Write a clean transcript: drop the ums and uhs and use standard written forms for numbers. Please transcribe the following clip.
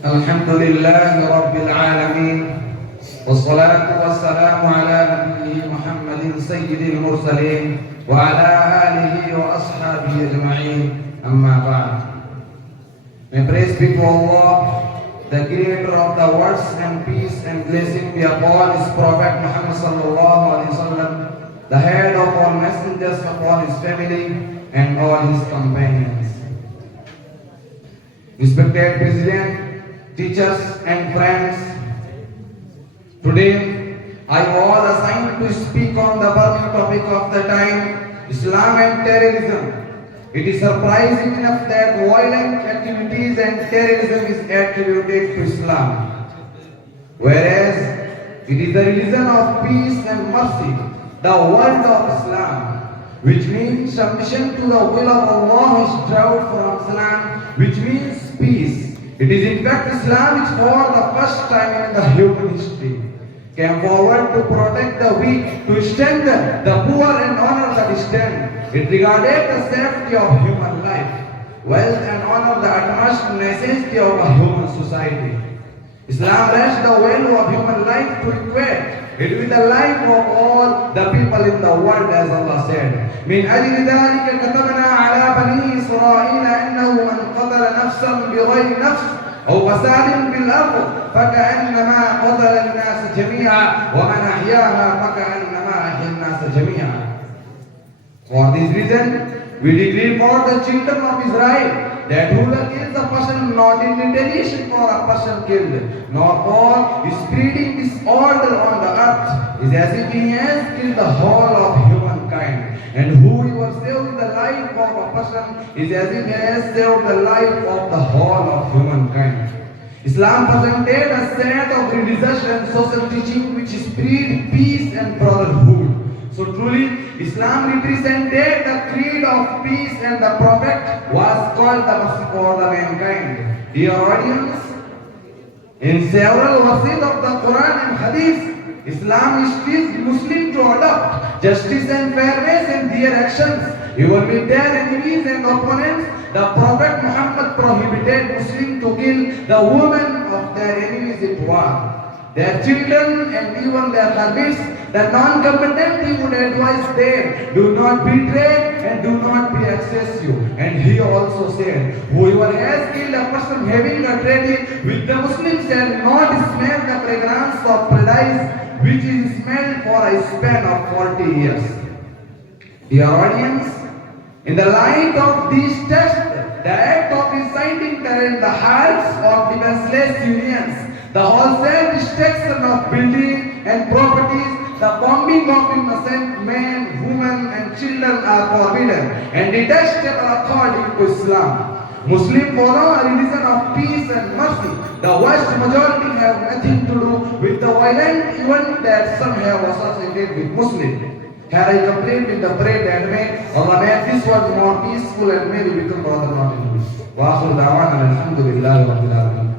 Alhamdulillahi Rabbil Alameen. Wassalatu wassalamu ala nabiyyi Muhammadin sayyidil mursaleen wa ala alihi wa ashabihi ajma'in. Amma ba'd. May praise be to Allah, the creator of the worlds, and peace and blessing be upon his prophet Muhammad sallallahu alaihi wasallam, the head of all messengers, upon his family and all his companions. Respected President, teachers and friends, today I was assigned to speak on the burning topic of the time, Islam and terrorism. It is surprising enough that violent activities and terrorism is attributed to Islam, whereas it is the religion of peace and mercy, the word of Islam, which means submission to the will of Allah is derived from Islam, which means peace. It is in fact Islam which for the first time in the human history came forward to protect the weak, to strengthen the poor and honor the distant. It regarded the safety of human life, wealth and honor the utmost necessity of a human society. Islam rests the value of human life to equate it with the life of all the people in the world, as Allah said. من أجل ذلك كتبنا على بني إسرائيل أنه من قتل نفسا بغير نفس أو فساد في الأرض فكأنما قتل الناس جميعا ومن أحياها فكأنما أحيا الناس جميعا. For this reason, we decree for the children of Israel that whoever kills a person not in retaliation for a person killed, nor for spreading disorder on the earth, is as if he has killed the whole of humankind. And whoever saves the life of a person is as if he has saved the life of the whole of humankind. Islam presented a set of religious and social teaching which spread peace and brotherhood. So truly, Islam represented the creed of peace, and the Prophet was called the mercy for the mankind. Dear audience, in several verses of the Quran and Hadith, Islam instructs Muslims to adopt justice and fairness in their actions, even with their enemies and opponents. The Prophet Muhammad prohibited Muslims to kill the women of their enemies at war, their children and even their habits. The non-combatant, he would advise them, do not betray and do not be excessive. And he also said, whoever has killed a person having a treaty with the Muslims shall not smell the fragrance of paradise, which is smelled for a span of 40 years. Dear audience, in the light of these texts, the act of inciting terror in the hearts of defenseless unions, the wholesale destruction of buildings and properties, the bombing of innocent men, women and children are forbidden and detestable according to Islam. Muslims follow a religion of peace and mercy. The vast majority have nothing to do with the violent event that some have associated with Muslims. Here I complete with the prayer that may Allah make this world more peaceful and may we become brother not in peace. Wa akhiru da'wana alhamdulillahi rabbil alamin.